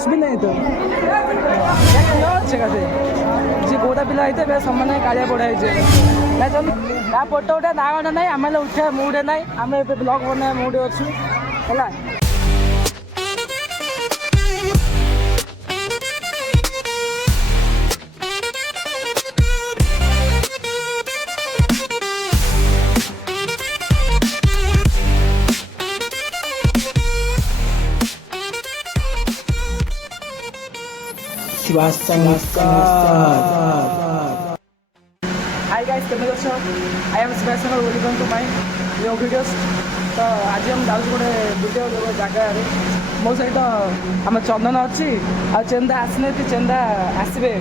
कुछ भी नहीं तो अच्छे खाते जी गोटा पिला होते सामने कालिया पढ़ाई ना फोटो उठा ना गंडा ना आम उठा मुडे ना आम ब्लॉग बना मुडे अच्छी है हाय गाइस केमी अच्छ I am Shivashankar welcome to my new videos तो आज हम जाऊँ गोटे वीडियो जगह मो सहित आम चंदन अच्छी आ चेंदा आसने चेंदा आसबे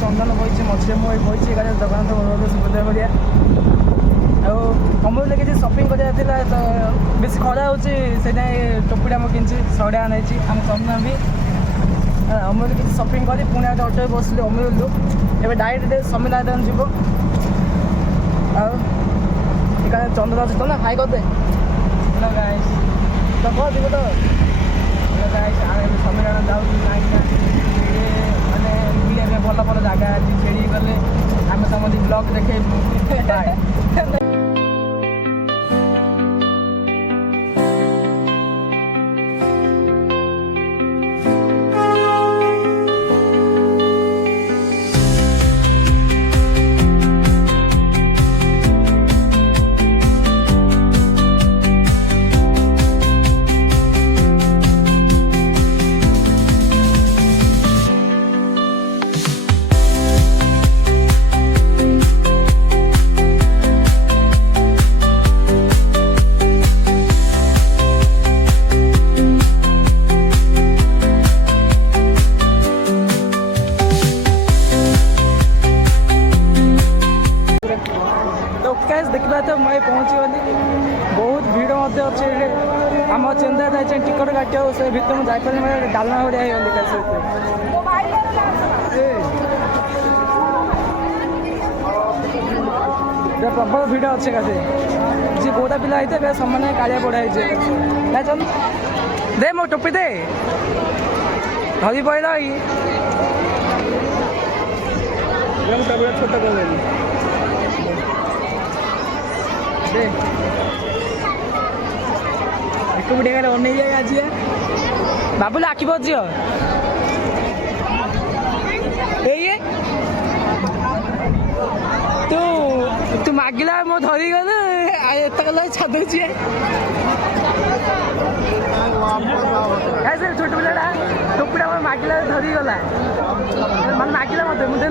चंदन बही मझे मुझे बही जगन्नाथ सुभद्रा बढ़िया अमूल किसी सपिंग कराया तो बेस खरा होती टोपीटा मुझे किनी 100 टका नहीं आम चंदन भी अमूल किसी सपिंग कर पुणी अटो बसली अमूल एवं डायरेक्ट समीनारायण जीव चंदन अच्छे तो ना हाई करदे तो कह जीव तो समीनारायण जाऊँ मैंने भल भल जगह अच्छी छेड़ी गले आम समझ ब्लॉग देखे देखा तो मैं पहुँची गली बहुत भीड़ अच्छे आम चेंदा जाए टिकट काटे से भर मुझे जापारी मैं डालना भाया प्रबल भीड़ अच्छे खाते जी गोटा पिला होते सामने कालिया पढ़ाई ना चल दे मो टोपी दे धरी पड़ा छोटा कर एक वीडियो का अने जाए आज बाबुल आखि बज तू तू मागिला मो धरी गल एत कल छादी छोट पिलाटा टोपीटा मागिला धरी गला मैं मागिला मत मुझे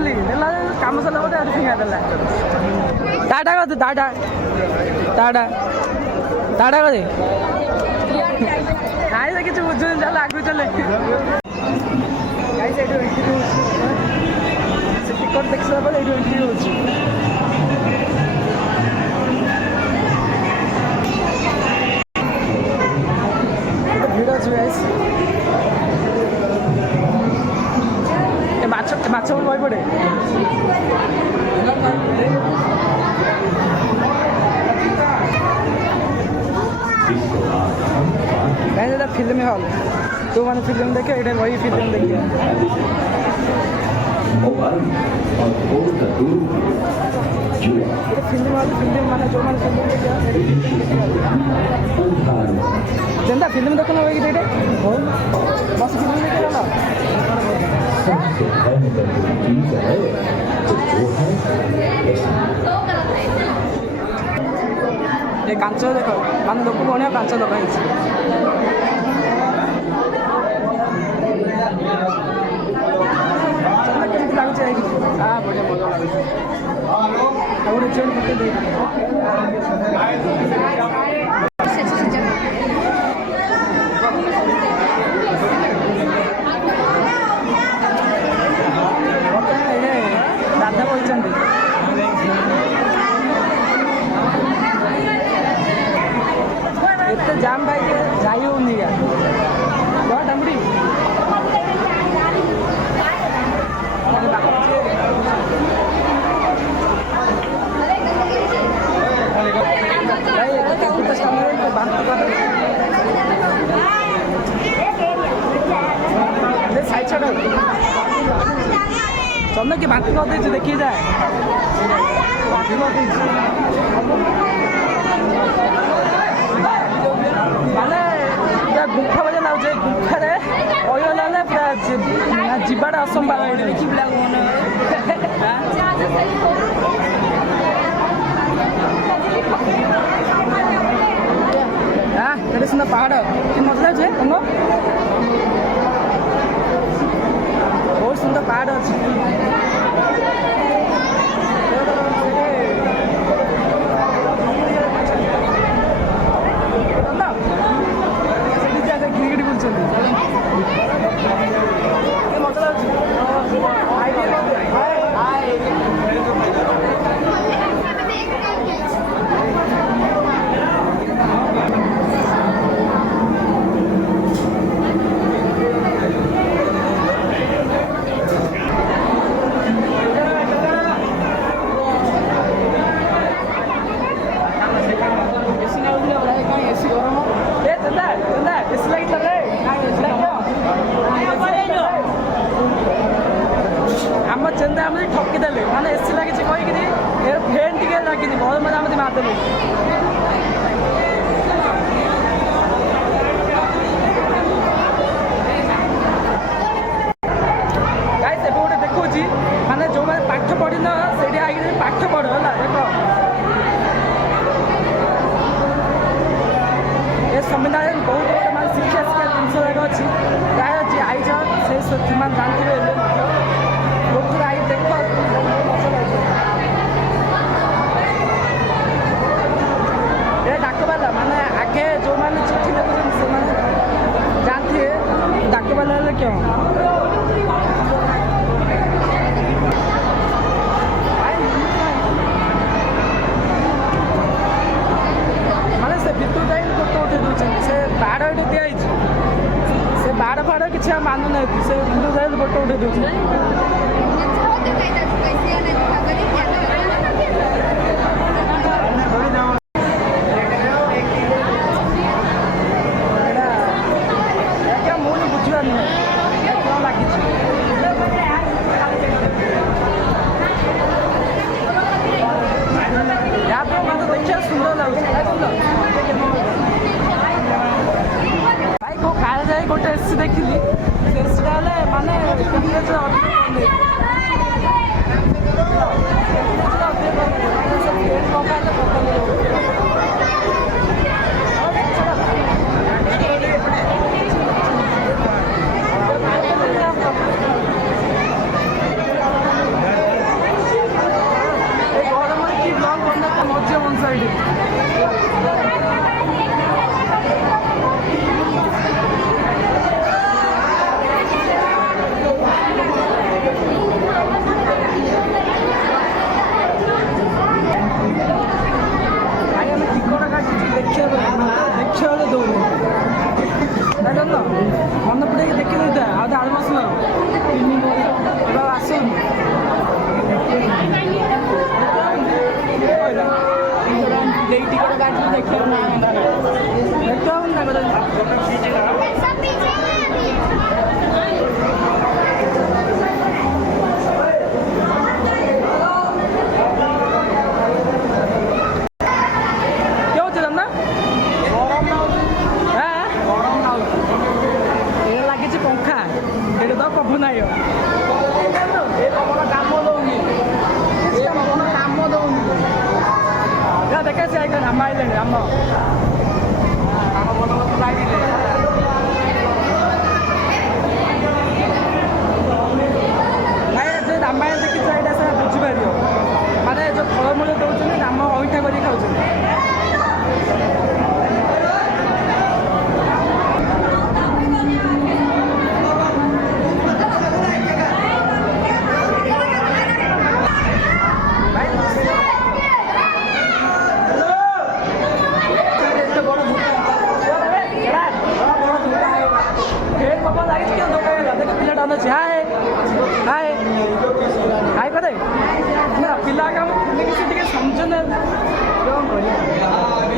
कम सरला मत फिंगा देला टाटा कर टाटा टाटा टाटा कर नहीं किसी बुझे चल आगे चले टिकट देख सारा ये एंट्री हो भीड़ अच्छे गाइस माछ बही पड़े कहीं फिल्म हॉल तू मैंने फिल्म देखे ये वही फिल्म देखिए फिल्म हॉल फिल्म माने जो मैंने फिल्म देखा फिल्म देखना वही देखे बस फिल्म देखे ना ये कांच देख मान लोक बढ़िया कांच लगा लगे बढ़िया मजा लगे दादा बोलते चंदन की बांती करदे देखिए जाए माने गुंफा बजे ना गुंफार अयला पूरा जीवाटा असंभव हाँ केटे सुंदर पहाड़ कि मजा है बहुत सुंदर पहाड़ अच्छी क्रिकेट आम चेन्दा आम ठकिदेले माने एसी लगी कहीकि फैन टी लगे बहुत मजा आम मारदेलु गाइस ए गोटे देखुची माने जो मैंने पाठ पढ़ी न से पाठ पढ़ है देख ए संविधान बहुत गोटे मैं शिक्षा शिक्षा जिनस जाक अच्छी प्राय जी आईज से जानते बहुत आई देख डाकबाला माने आगे जो मैंने चिट्ठी लिखुन से जानते डाकबाला क्यों माने से विद्युत लाइन फोटो उठे दूसरे से बाड़ ये दिखाई से बाड़ फाड़ किसी मानु ना से विद्युत लाइन फोटो उठे दूसरे गोटे एसी देखिली एसीटा माने टेम्परेचर गरम कि ब्लॉग बंदा मजा वन साइड देखा दौड़े मन पड़े देखी देता आज आड़ मास आस टिकट काटि देखा पंखा ये तो पवन आई पवन काम दौनी पवन काम दौनी देखा से आम आइले आम रामायण देखी यहाँ से बुझीपार माने जो फलमूल दौरान राम अईठा कर खाऊ हाय हाय हाय करे ना पिला काम किसी समझन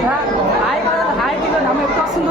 हाय हाय कि नाम पसंद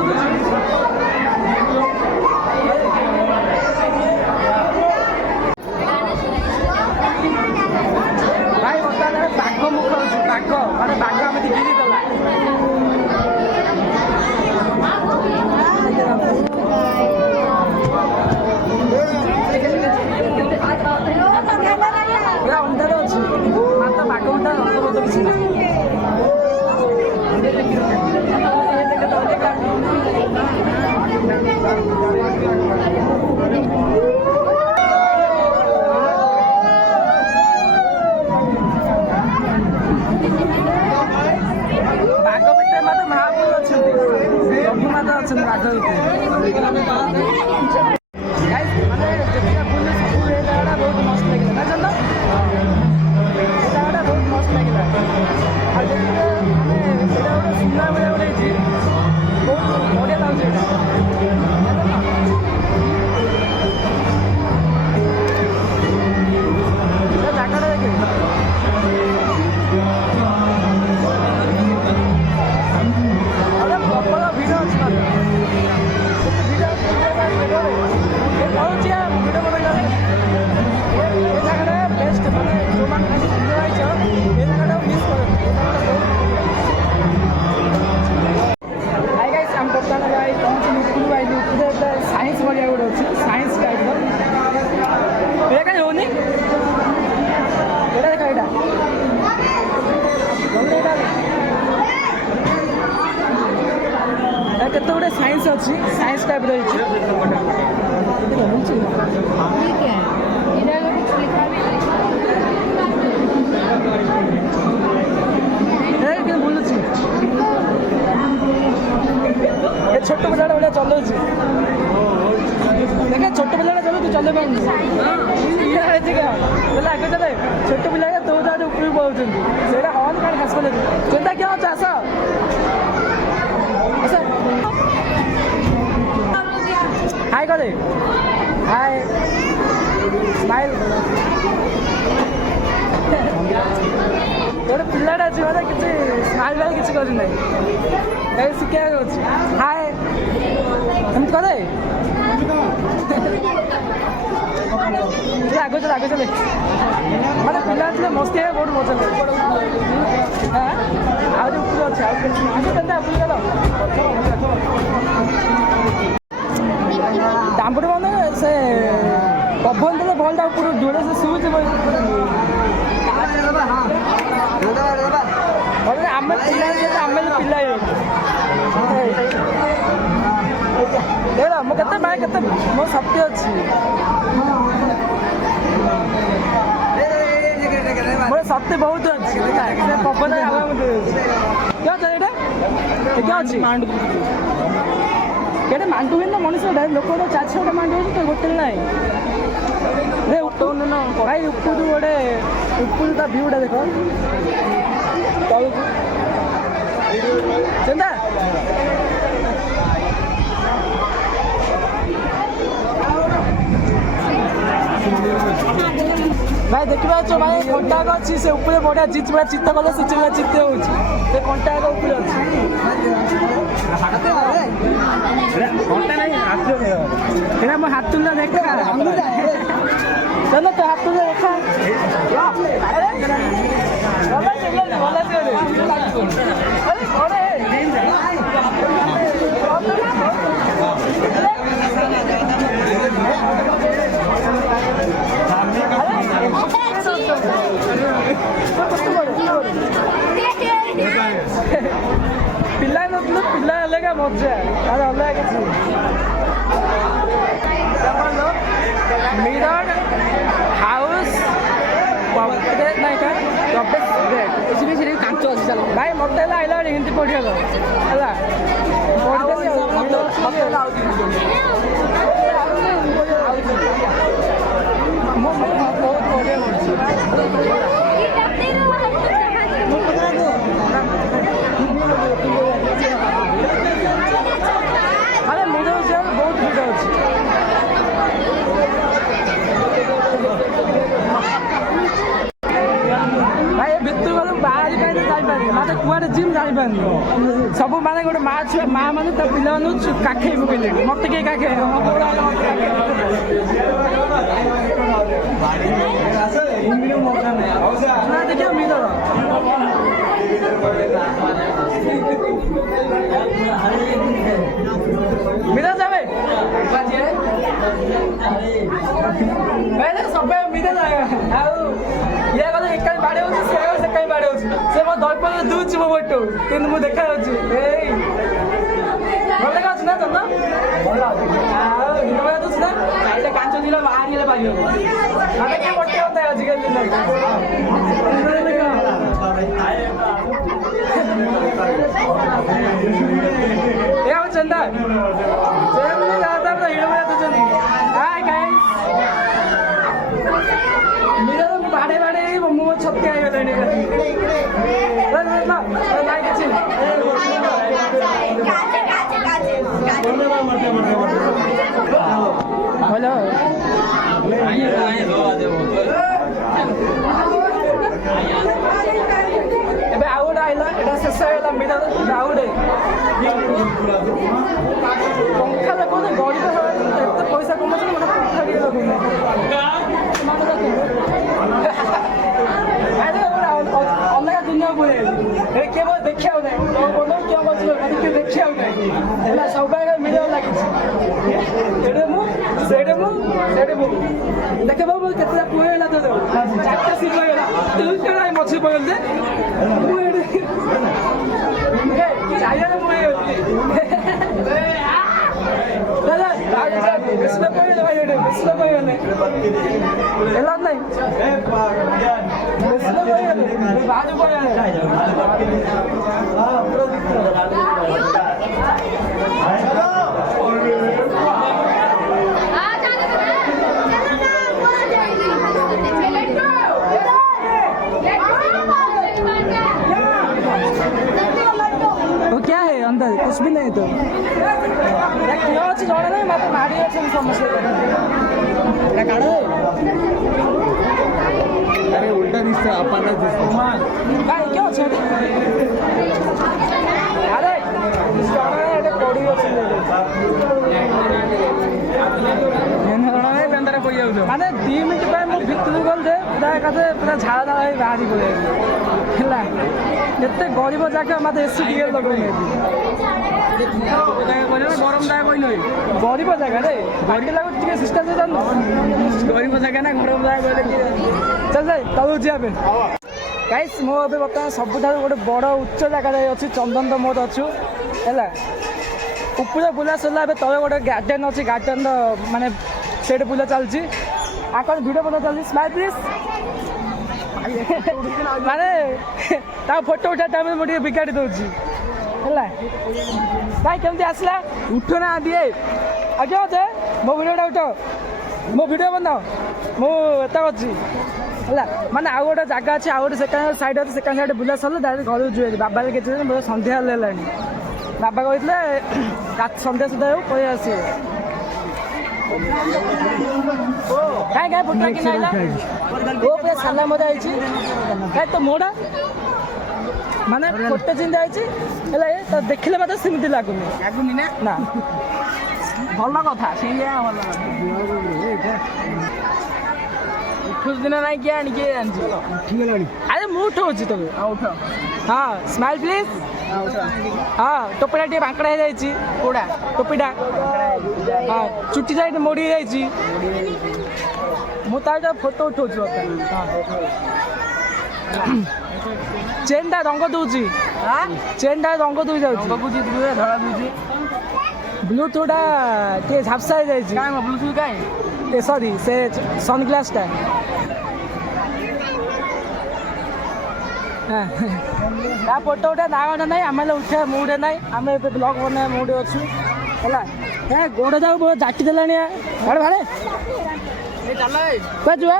साइंस पढ़िया गोटे अच्छी साइंस टाइप कहीं होनी देखा यहाँ केत गोटे साइंस अच्छी साइंस टाइप रही बुलूची छोट पिला भाया चलाऊ देखे छोट पिला चलो तू चल पाऊँ आगे चले छोट पिला तो ऊपर पहुँच से हॉर्न काट खास कर चिंता क्या हो आस हाय करे हाय स्माइल गोटे पिलाटा अच्छी मतलब किसी स्माइल भाई किसी करना कहीं शिखा हाय एमती करे आगे चले मतलब पिला मस्ती है बहुत मजा हाँ आज ऊपर अच्छे आगे दामपुर मैंने से पवन देते बल्टा ऊपर जोड़े से शुज आम पिला पिला देख मुझे के मो शक्ति अच्छी मोर शक्ति बहुत अच्छी पवन क्या क्या अच्छी केटे मांटू भी ना मनीष लोक चार छटा मांटू तो गोटे ना भाई ऊपर गोटे ऊपर ता भ्यूटा देख तलू चिंता भाई देखा भाई कंटाक अच्छी से ऊपर बढ़िया जित भाई चित्त कले से चित्त हो कंटाक ऊपर अच्छी मैं हाथ तुलना देखा चलो तो हाथ तुलना देखा पिला मतलब पिला अलग मजा अरे अलग किसी मिरर हाउस नहीं क्या कांच अच्छी भाई मत आइला हिंदी पढ़िया है बहुत बढ़िया अरे म्यूजियम बहुत भीड़ अच्छी भाई भितर गलु बाहर कहीं जापारे मत कुआडे जिम जापारे सब माने गोटे माँ छुआ माँ मैंने तो पिला काखे पकड़े मत कहीं काखे देखिए मिलर मिलर जाए सब मिले जाएगा ये कहते एक बाड़े हो से कहीं बाड़े से मो दर्प दूची मो फोटो कि देखा भल देखा ना तुम पाइयो अरे क्या मोटे होता है आजकल दिन ये हम चंदा चंदा ज्यादा तो हीरो में तो चंदा हाय गाइस मेरा तो बाड़े बाड़े मुंह छत्ते आयो लेने का ना लाइक अच्छी हेलो ଏବେ ଆଉ ଗୋଟେ ଆଇଲା ଏଇଟା ଶେଷ ହେଇଗଲା ମିଠା ଆଉ ଗୋଟେ ପଙ୍ଖା ଦେଖୁଛ ଗରିବ ଏତେ ପଇସା କମାଉଛନ୍ତି ଗୋଟେ ପଙ୍ଖା ଟିକେ ଦେଖୁନ ଅଲଗା ଦୁନିଆ ପଳେଇ କିଏ ମୋତେ ଦେଖିବାକୁ ନାହିଁ କିଏ ବସିବ କିଏ ଦେଖିବାକୁ ନାହିଁ ହେଲା ସବୁବେଳେ ମିଳିବାକୁ ଲାଗିଛି ସେଇଟା ମୁଁ ଦେଖ ବାବୁ କେତେଟା ପୁଅ ହେଲା ତ ଚାରିଟା ସିଟ୍ ହେଇଗଲା ମଝି ପକେଇଲି ଯେ ମୁଁ ଏଠି ଚାରିଆଡ଼େ ମୁଁ ହେଇଗଲି ଦାଦା ବେଶୀ ଲୋକ ହେଇଗଲେ ଭାଇ ଏଠି ବେଶୀ ଲୋକ ହେଇଗଲେ ହେଲା ନାହିଁ ବେଶୀ ଲୋକ ହେଇଗଲେ ବାହାରୁ ପଳେଇଗଲେ क्या है अंदर कुछ भी नहीं तो क्यों अच्छी जड़े नहीं मत मारी अच्छे समस्या अरे उल्टा दिसता अपन काय क्यों अच्छे अरे जड़े पड़ी अच्छे माने 2 मिनट पे मु भितर गल जे पूरा एकाते पूरा झाड़ा झाड़ा बाहरी पड़े है एत गरीब जगह मत एसी टे लगेगी गरम जगह कही नी गरीब जगह रे बाकी लगे सिस्टम गरीब जगह ना गरम जगह कहले चल जाए तब जाए गाइस मो बर्तमान सबुठ गोटे बड़ उच्च जगह अच्छी चंदन तो मोर अच्छु है ऊपर बुला सरला तले गोटे गार्डेन अच्छी गार्डेन माने से बुला चलती आकर भिडियो बना चलती स्माइल प्लीज माने फोटो उठा टाइम मुझे बिगाड़ी दूसरी है भाई केमती आसला उठ ना दिए आगे अच्छे मो भिडियोटा उठ मो भिडियो बनाओ मुझे अच्छी है माने आउ गोटे जगह अच्छी आउ गोटे सेकेंड साइड अच्छे सेकेंड साइड बुला सरला डायरेक्ट घर जुए बाबा के सन्ध्या है बाबा कहते सन्ध्या सुधा पलि आस कहीं कहीं फुटा कि वो पूरा साला मजा आई कहीं तो मोड़ा माने फोटो चिंता है तो देखले मत सेमती लगुनि ना भल कथा उठुस दिन ना किए आनी किए अरे मुझे उठाऊँ तुम हाँ स्माइल प्लीज हाँ टोपीटा टे बांकड़ा है कोड़ा टोपीटा हाँ चुटी जाए मोड़ी जाइए मुझे फोटो उठाऊँ चेन टा रंग दूसरी चेन टा रंग दूसरी धड़ा दूसरी ब्लूटूथा टे झापसा ब्लूटूथ कहीं सॉरी से सनग्लास टा फोटो उठा ना ना आम उठा मुडे ना आम ब्लॉग बना मुडे अच्छु है गोड़ जाऊ जाटी देला भाड़े भाड़े जुआ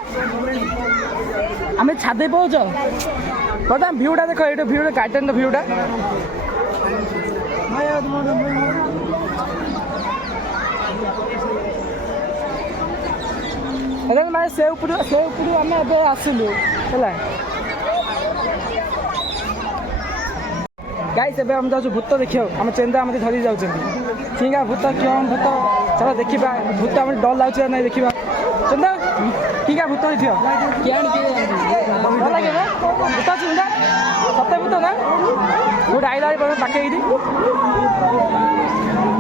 आम छादे पाच बता भ्यूटा देख ये भ्यूटा गार्डन भ्यूटा माने से आम आसिलु है गाइस एबे हम जाऊँ भूत देखियो आम चेंदा मत धरी जाऊँ ठीक है भूत क्यों भूत चलो देखा भूत आम डर लगे ना देखा चंदा ठीक है भूत देखियो भल लगे भूत अच्छी ना सत्य भूत ना गोटे आईला पाखे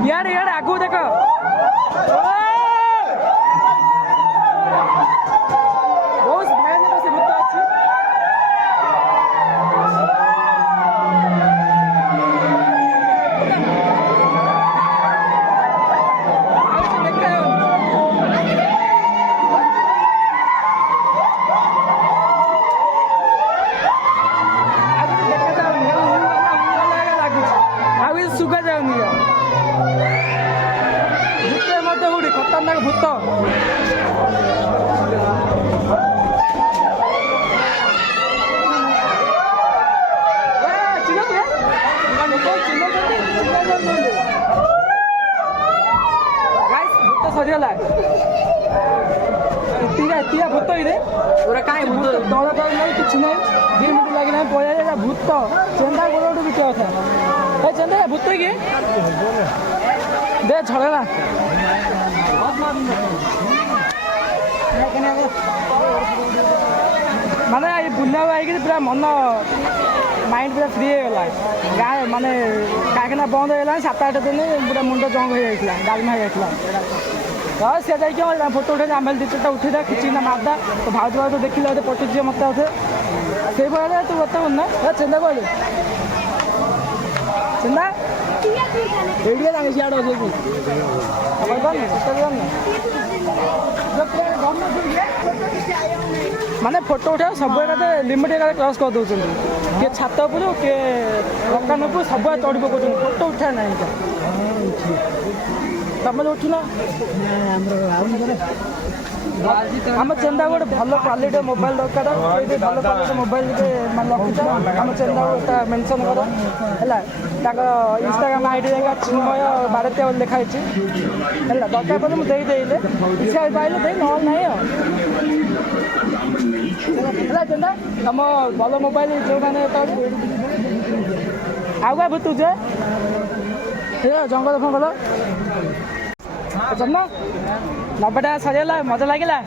यार आगू देख बहुत भयानक से भूत अच्छी ଖତରନାକ ଭୂତ। ଭୂତ ସରିଗଲା ଏତିକା ଭୂତ ଇରେ ପୁରା କାଇଁ ଭୂତ ତଳ ତଳ ନାହିଁ କିଛି ନାହିଁ 2 ମିନିଟ୍ ଲାଗିଲା ପଳେଇଲା ଭୂତ ଚେନ୍ଦା ଗୋଡ଼ ଗୋଟେ ବିକିବା କଥା ଏ ଚେନ୍ଦା ଭୂତ କି ଦେ ଝଡ଼େଲା ମାନେ ଏ ବୁଲିବାକୁ ଆଇକି ପୁରା ମନ ମାଇଣ୍ଡ ପୁରା ଫ୍ରି ହେଇଗଲା ଗାଁ ମାନେ କାରଖାନା ବନ୍ଦ ହେଇଗଲାଣି 7-8 ଦିନ ପୁରା ମୁଣ୍ଡ ଜଙ୍ଗ ହେଇଯାଇଥିଲା ଡାଲମା ହେଇଯାଇଥିଲା ହଁ ସେ ଯାଇକି ଫଟୋ ଉଠେଇ ଆମେ 2-4ଟା ଉଠେଇଦା କିଛିନା ମାରଦା ତ ଭାଉଜ ଭାଉଜ ଦେଖିଲେ ଗୋଟେ ପଟିଯିବ ମୋତେ ଅଧେ ସେଇଭଳିଆ ତୁ ବର୍ତ୍ତମାନ ନା ଚେନ୍ଦା କହିଲୁ ଚେନ୍ଦା ଏଇଠିକା ଜାଣି ସିଆଡ଼େ ଅଛନ୍ତି ମାନେ ଫଟୋ ଉଠେଇବା ସବୁ ଏକାରେ ଲିମିଟ୍ ଏକାରେ କ୍ରସ୍ କରିଦେଉଛନ୍ତି କିଏ ଛାତ ଉପରୁ କିଏ ଦୋକାନ ଉପରୁ ସବୁଆଡ଼େ ଚଢ଼ି ପକାଉଛନ୍ତି ଫଟୋ ଉଠା ନାହିଁ ତମେ ଉଠୁନ ଆମ ଚେନ୍ଦା ଗୋଟେ ଭଲ କ୍ୱାଲିଟି ମୋବାଇଲ ଦରକାର ଭଲ କ୍ୱାଲିଟି ମୋବାଇଲ ମାନେ ରଖିଛ ଆମ ଚେନ୍ଦାକୁ ଏଟା ମେନସନ୍ କର ହେଲା ତାଙ୍କ ଇନଷ୍ଟାଗ୍ରାମ ଆଇଡିରେ ଚିନ୍ମୟ ବାରତିଆ ବୋଲି ଲେଖା ହେଇଛି ହେଲା ଦରକାର ପଡ଼ିଲେ ମୁଁ ଦେଇଦେଇଲେ ଇଚ୍ଛା ପାଇଲେ ଦେଇ ନହେଲେ ନାହିଁ ଆଉ ହେଲା ଚେନ୍ଦା ତମ ଭଲ ମୋବାଇଲ ଯେଉଁମାନେ ଆଉ କାହା ଭୁତୁ ଯେ ଜଙ୍ଗଲ ଫଙ୍ଗଲ ଜନ୍ମ 90 ଟଙ୍କା ସରିଗଲା ମଜା ଲାଗିଲା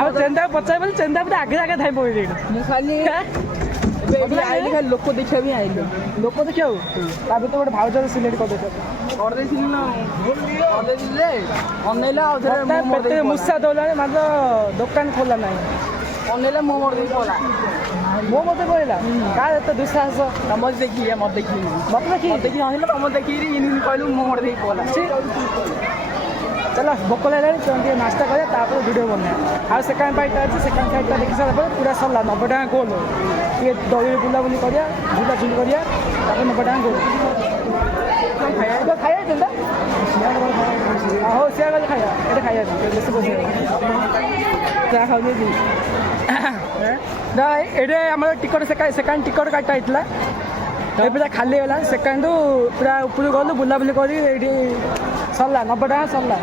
ଆଉ ଚେନ୍ଦାକୁ ପଚାର ବୋଲି ଚେନ୍ଦା ପୁରା ଆଗେ ଧାଇ ପକେଇ ମୁଁ ଖାଲି ଲୋକ ଦେଖିବା ପାଇଁ ଆଇଲି ଲୋକ ଦେଖିବାକୁ ତା ଭିତରେ ଗୋଟେ ଭାଉଜର ସିଲେକ୍ଟ କରିଦେଇଥିଲି ନା ଅନେଇଲା ଆଉ ମୂଷା ଦଉଲାଣି ମାତ୍ର ଦୋକାନ ଖୋଲା ନାହିଁ ଅନେଇଲା ମୋ ମୋର ଦେଇ ପଳା ମୋ ମତେ କହିଲା କାହାର ଏତେ ଦୁଃସାହସ ତମର ଦେଖିକି ମତେ ଦେଖିକି ଅନେଇଲା ତମର ଦେଖିକି କହିଲୁ ମୋ ମୋର ଦେଇ ପଳା चलो भोक लगे ଟିକେ नाश्ता କରିବା ତାପରେ ଭିଡ଼ିଓ ବନେଇବା ଆଉ ସେକେଣ୍ଡ ପାର୍ଟଟା ଅଛି ସେକେଣ୍ଡ ସାଇଡ଼୍ଟା ଦେଖି ସାରିଲା ପରେ ପୁରା ସରିଲା 90 ଟଙ୍କା ଗୋଲ୍ ଟିକେ ଦଳିରେ ବୁଲାବୁଲି କରିବା ଝୁଲାଝୁଲି କରିବା ତାପରେ 90 ଟଙ୍କା ଗୋଲ୍ ଖାଇବା ଖାଇବା ଚେନ୍ଦା ହଉ ସିଆ ଗଲେ ଖାଇବା ଏଇଟା ଖାଇବା ବେଶୀ ପଇସା ଯାହା ଖାଉଛନ୍ତି ଏଇଟା ଆମର ଟିକଟ ସେକେଣ୍ଡ ଟିକଟ କାଟା ହେଇଥିଲା ଏବେ ଖାଲି ହେଇଗଲା ସେକେଣ୍ଡରୁ ପୁରା ଉପରକୁ ଗଲୁ ବୁଲାବୁଲି କରି ଏଇଠି ସରିଲା 90 ଟଙ୍କା ସରିଲା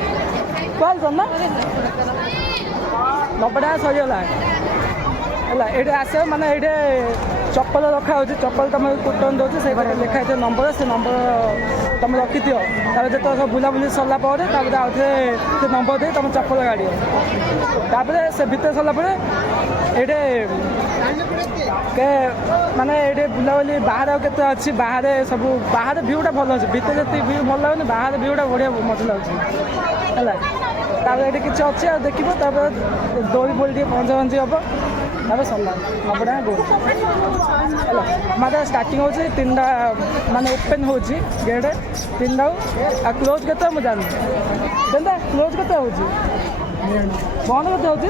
କୁଆଲ ସରିଲା 90 ଟଙ୍କା ସରିଗଲା ହେଲା ଏଇଠି ଆସିବ ମାନେ ଏଇଠି ଚପଲ ରଖାହେଉଛି ଚପଲ ତୁମେ କୁଟନ ଦେଉଛି ସେଇଟା ଲେଖା ହେଇଥିବ ନମ୍ବର ସେ ନମ୍ବର ତୁମେ ରଖିଥିବ ତାପରେ ଯେତେବେଳେ ସବୁ ବୁଲାବୁଲି ସରିଲା ପରେ ତାପରେ ଆଉଥରେ ସେ ନମ୍ବର ଦେଇ ତୁମେ ଚପଲ କାଢ଼ିବ ତାପରେ ସେ ଭିତରେ ସରିଲା ପରେ ଏଇଠି ମାନେ ଏଇଠି ବୁଲାବୁଲି ବାହାରେ ଆଉ କେତେ ଅଛି ବାହାରେ ସବୁ ବାହାରେ ଭିୟୁଟା ଭଲ ଅଛି ଭିତରେ ଯେତିକି ଭିୟୁ ଭଲ ଲାଗୁନି ବାହାରେ ଭିୟୁଟା ବଢ଼ିଆ ମଜା ଲାଗୁଛି ହେଲା ତାପରେ ଏଇଠି କିଛି ଅଛି ଆଉ ଦେଖିବ ତାପରେ ଦୋଳି ବୋଳି ଟିକେ ପହଞ୍ଚି ହେବ ତାପରେ ସରିଲା 90 ଟଙ୍କା ଗୋଲ୍ ହେଲା ମାନେ ଷ୍ଟାର୍ଟିଂ ହେଉଛି 3ଟା ମାନେ ଓପେନ୍ ହେଉଛି ଗେଟ୍ 3ଟା ଆଉ କ୍ଲୋଜ୍ କେତେ ମୁଁ ଜାଣିନି କେନ୍ତା କ୍ଲୋଜ୍ କେତେ ହେଉଛି ବନ୍ଦ କେତେ ହେଉଛି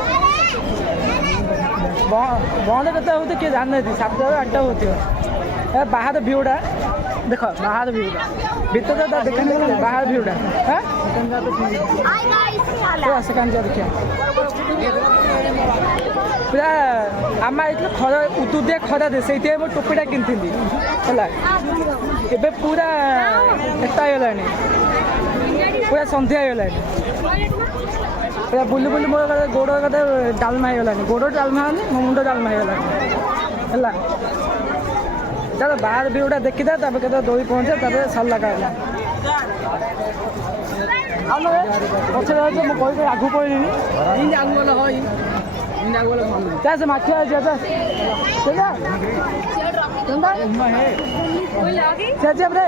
ବନ୍ଦ କେତେ ହେଉଛି କିଏ ଜାଣିନାହାନ୍ତି 7ଟାରୁ 8ଟା ହେଉଥିବ ଏ ବାହାର ଭିୟୁଟା ଦେଖ ବାହାର ଭିୟୁଟା ଭିତରେ ତ ଦେଖାନି ବାହାର ଭିୟୁଟା ହଁ ସେକେଣ୍ଡ ଯା ଦେଖିବା ପୁରା ଆମେ ଆଇଥିଲୁ ଖରା ଉଦୁଦିଆ ଖରାରେ ସେଇଥିପାଇଁ ମୁଁ ଟୋପିଟା କିଣିଥିଲି ହେଲା ଏବେ ପୁରା ଏଟା ହେଇଗଲାଣି ପୁରା ସନ୍ଧ୍ୟା ହେଇଗଲାଣି ପୁରା ବୁଲି ବୁଲି ମୋର ଗୋଡ଼ କଥା ଡାଲମା ହେଇଗଲାଣି ଗୋଡ଼ ଡାଲମା ହେଉନି ମୋ ମୁଣ୍ଡ ଡାଲମା ହେଇଗଲାଣି ହେଲା ଚାଲ ବାହାର ଭିୟୁଟା ଦେଖିଦା ତାପରେ କେତେ ଦୋଳି ପହଞ୍ଚେ ତାପରେ ସରିଲା କାହିଁକି ଆମେ ପଛରେ ଯାଉଛୁ ମୁଁ କହିବି ଆଗକୁ କହିଲିନି ଇନ୍ତି ଆଗକୁ ଗଲେ ହଁ ଇନ୍ତି ଆଗକୁ ଗଲେ ଭଲ ଚା ସେ ମାଛ ଅଛି ଚା से रे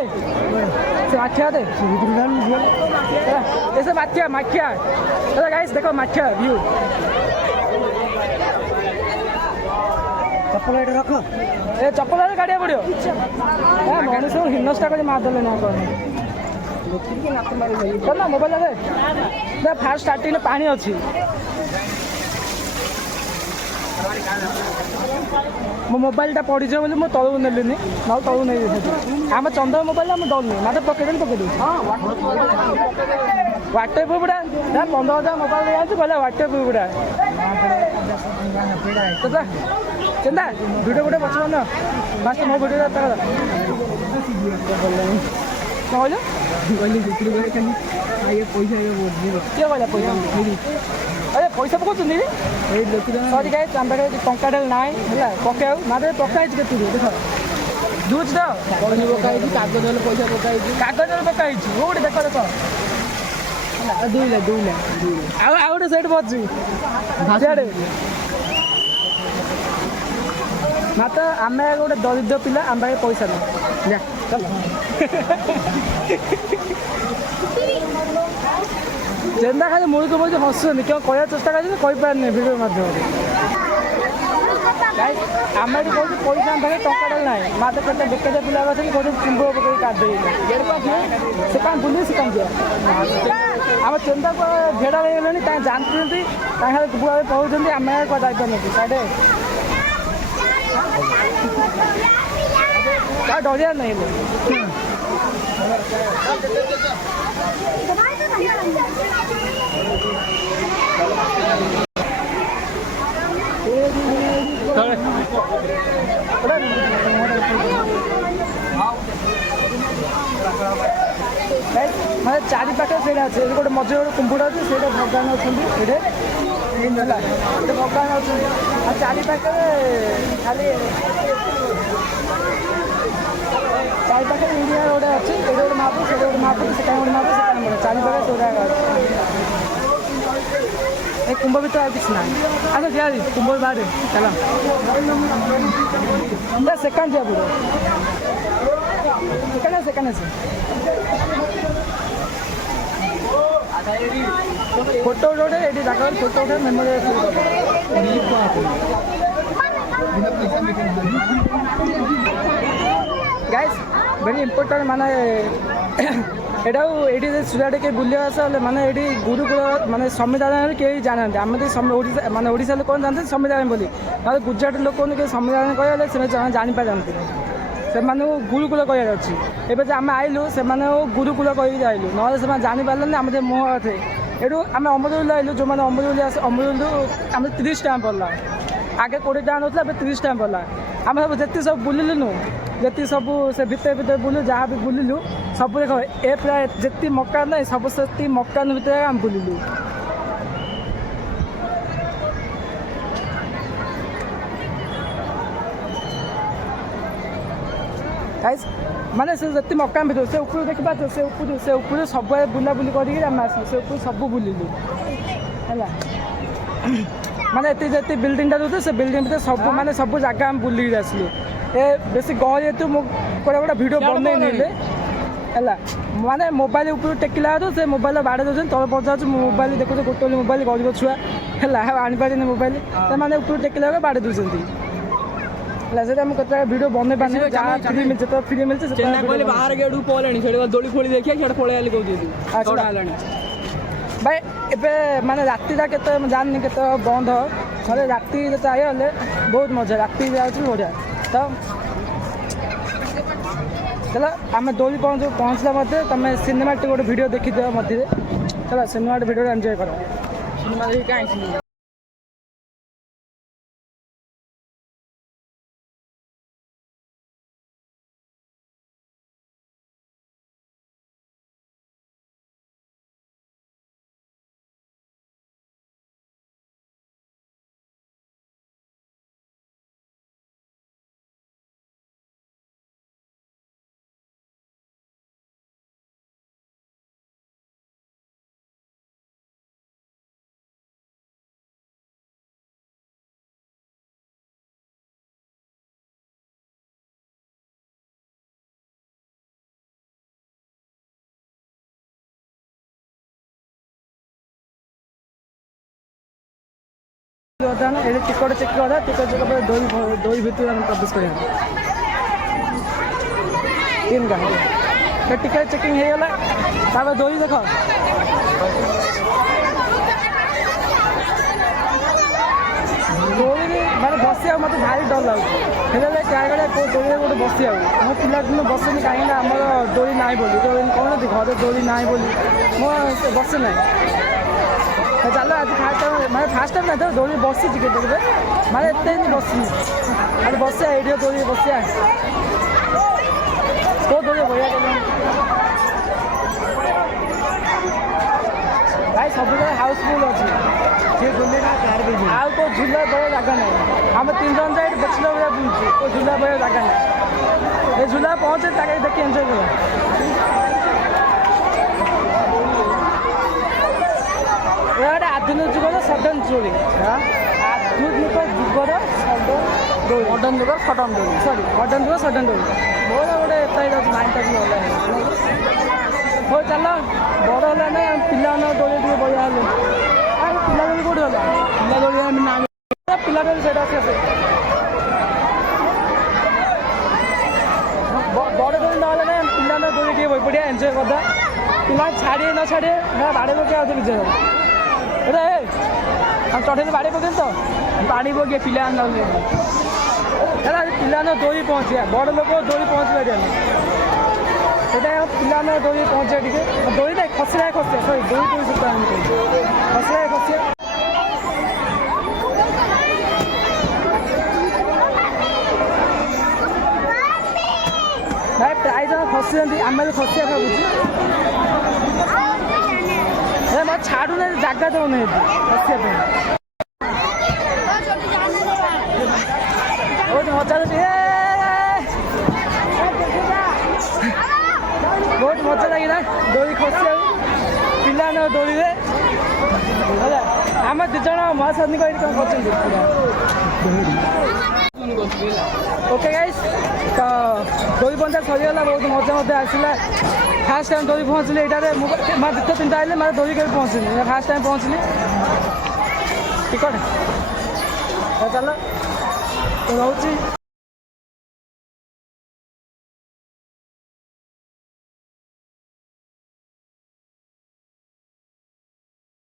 से माठिया दे ऐसे माठिया माठिया अरे गाइस देखो माठिया व्यू चप्पल एटे रख ए चप्पल गाड़िया पड़ो ए मनुष्य हिन्नस्टा कर मार देले ना कौन ना मोबाइल दे फास्ट स्टार्टिंग पानी अच्छी मो मोबाइलटा पड़ीज बोली मुझे तलू नेलिनी ना तलू नहीं आम चंद्र मोबाइल आम डरनी मात्र पकेट पकेट वाटर प्रूफा 15,000 मोबाइल जाए बोले वाटर प्रूफा चिंता वीडियो गोटे बस ना फास्ट मो वीडियो कहल किए कहला पैसा अरे पैसा पकाउँ सरी गाई आम पाखे टंकाटे ना है पकाऊ मात्र पकाई के देख दूच तो पकाई कागज पैसा पकाई कागज पकाई गोटे देख देख दुईला दुईला आउ गोटे सैड बचु सियाड़े मात्र आम गोटे दरिद्र पिला आम पाखे पैसा ना चल जेना खाली मुझे मुझे हसुनि क्यों कह चेस्टा कर भिडियो मध्यम आम ये कौन पैसा आम पाखे टंका ना मात्र केते बेकारिया पिला अच्छे कौन चिंबड़ पकड़ काटदे से कौन बुले से कौन आम चंदा भेड़ा रही जानते बुआ कहते आम जापार साढ़े क्या डरिया नहीं मैं चारि पाखे से गोटे मझे गोटे कुंभुड़ा अच्छे से भगवान अच्छे भगवान अच्छे चारि पाखे खाली चारि पाखे इंडिया गोटे अच्छे ये गोटे महापुर से गोटे महापुर से गोटे महापुर से चारि पाखे से ए कुंभ भी तो किसी ना अच्छा क्या कुंभ बाहर चलो सेकंड दिया पूरा सेकंड से फोटो उठे ये जगह फोटो उठे मेमोरी गाइस वेरी इंपोर्टेंट माने एटा ये सुराटे के बुले माने ये गुरुकुल माने संविधान कहीं जानते आम माने ओडिशा लोक जानते संविधान बोली ना गुजरात लोक संविधान कहले से जापारती से गुरुकुल कह अच्छी एवं आम आइलु से गुरुकुल कह आइलु ना से जापारे आम मुह थे ये आम अमरुल आइलु जो मैंने अमरुल आम 30 टाइम पड़ला आगे 20 टाइम ना 30 टाइम पड़ला आम सब जिते सब बुलूनु जी सब से भितर भितर बुलू जहाँ भी बुलू सब देख ए प्राय जी मकान ना सब से मकान भितर आम बुलू गाइस माने से जी मकान भितर से ऊपर देखा से ऊपर सब बुलाबुली कर सब बुलू है माने ये बिल्डिंग टा से बिल्डिंग भितर सब माने सब जगह आम बुलिक आसलु ए बेसी गहली हेतु गोटे भिडियो बनई है माने मोबाइल ऊपर टेकिला तो से मोबाइल बाड़े दौर तल पचास मोबाइल देखो गोटे मोबाइल गरीब छुआ है आनीपारे मोबाइल से ऊपर टेकिला बाड़े दूसरी कत भिडियो बनई पाने जहाँ फ्री मिलते तो फ्री मिलते बाहर गेट पड़े दोली खोली देखिए पलि कहते भाई ए माने राति जानी के बंद थे राति आइले बहुत मजा राति जाऊँ बढ़िया तो चलो आम दोली पहुँचला मध्य तुम सिनेमा गोटे वीडियो देखी दियो मध्य चलो सिनेमा वीडियो एंजॉय कर सिनेमा देखी कहीं ये टिकट चेक कर टिकट चेक दई भितर प्रवेश कर तीन का टिकट चेकिंग होगा दई देख दई डर लाଗୁଛି ହେଲେ ଟ୍ରାଏ କରିବା କେଉଁ ଦୋଳିରେ ଗୋଟେ ବସିବାକୁ ମୋ ପିଲାଦିନ ବସେନି କାହିଁକିନା ଆମର ଦୋଳି ନାହିଁ ବୋଲି କହୁନାହାନ୍ତି ଘରେ ଦୋଳି ନାହିଁ ବୋଲି ମୁଁ ବସେ ନାହିଁ ଚାଲ ଆଜି ଫାଷ୍ଟ ଟାଇମ୍ ମାନେ ଫାଷ୍ଟ ଟାଇମ୍ ନାହିଁ ତ ଦୋଳି ବସିଛି କେତେ ମାନେ ଏତେ ହିଁ ବସିନି ଆଜି ବସିବା ଏଇଠି ଦୋଳି ବସିବା କେଉଁ ଦୋଳି ବଢ଼ିଆ ଭାଇ ସବୁବେଳେ ହାଉସଫୁଲ୍ ଅଛି ଆଉ କେଉଁ ଝୁଲା ଭଳିଆ ଜାଗା ନାହିଁ ଆମେ 3 ଜଣ ଯାଇ ଦେଖିଲା ଭଳିଆ ବୁଲୁଛୁ କେଉଁ ଝୁଲା ଭଳିଆ ଜାଗା ନାହିଁ ଏ ଝୁଲା ପହଞ୍ଚେ ତାকে ଦେଖି ଏନ୍ଜୟ କରିବା ଗୋଟେ ଆଧୁନିକ ଯୁଗର ସଡନ୍ ଦୋଳି ଆଧୁନିକ ଯୁଗର ଦୋଳି ମଡ଼ର୍ଣ୍ଣ ଯୁଗର ସଡନ୍ ଦୋଳି ସରି ମଡ଼ର୍ଣ୍ଣ ଯୁଗର ସଡନ୍ ଦୋଳି ମୋର ଗୋଟେ ଏତେ ଯାଉଛି ମାଇଣ୍ଡଟା ବି ଭଲ ହଉ ଚାଲ ବଡ଼ ହେଲା ନା ପିଲାମାନଙ୍କ ଦୋଳି ଟିକେ ବଢ଼ିଆ ହେଲେ ପିଲା ଦୋଳି କେଉଁଠି ହେଲା ପିଲା ଦୋଳି ନା ପିଲା ଦୋଳି ସେଇଟା ଅଛି ବଡ଼ ଦୋଳି ନହେଲେ ନା ପିଲାମାନଙ୍କ ଦୋଳି ଟିକେ ବହି ପଡ଼ିଆ ଏନ୍ଜୟ କରିଦେବା ପିଲା ଛାଡ଼ିବେ ନ ଛାଡ଼ିବେ ନା ବାଡ଼େଇ ପକେଇବା ଆଉ ବିଜୟ ଏଇଟା ଆମେ ଚଢ଼େଇଲେ ବାଡ଼େଇ ପକେଇନି ତ ବାଡ଼େଇ ପକେଇବେ ପିଲାମାନେ ହେଲା ପିଲାମାନଙ୍କ ଦୋଳି ପହଞ୍ଚିବା ବଡ଼ ଲୋକ ଦୋଳି ପହଞ୍ଚି ପାରିବାନି ସେଇଟା ପିଲାମାନେ ଦୋଳି ପହଞ୍ଚିବା ଟିକେ ଦୋଳିଟା ଖସିଲା ଖସିବା ସରି ଦୋଳି ଦୋଳି ସୂତା ଖସିଲା ଖସିବା ଭାଇ ପ୍ରାୟ ଜଣ ଖସିଛନ୍ତି ଆମେ ବି ଖସିବା ଭାବୁଛୁ ମୋ ଛାଡ଼ୁନି ଜାଗା ଦେଉନି ଖସିବା ପାଇଁ ବହୁତ ମଜା ବହୁତ ମଜା ଲାଗିଲା ଦୋଳି ଖସିବାକୁ ପିଲାମାନଙ୍କ ଦୋଳିରେ ହେଲା ଆମେ 2 ଜଣ ମହାସାଧନିକ ଏଇଠି କ'ଣ କରୁଛନ୍ତି ଓକେ ଗାଇସ୍ ତ ଦୋଳି ପହଞ୍ଚା ସରିଗଲା ବହୁତ ମଜା ମଧ୍ୟ ଆସିଲା ଫାଷ୍ଟ ଟାଇମ୍ ଦୋଳି ପହଞ୍ଚିଲି ଏଇଟାରେ ମୁଁ 2-3ଟା ଆଇଲେ ମାନେ ଦୋଳି କେବେ ପହଞ୍ଚିଲି ଫାଷ୍ଟ ଟାଇମ୍ ପହଞ୍ଚିଲି ଟିକଟ ଚାଲ ରହୁଛି।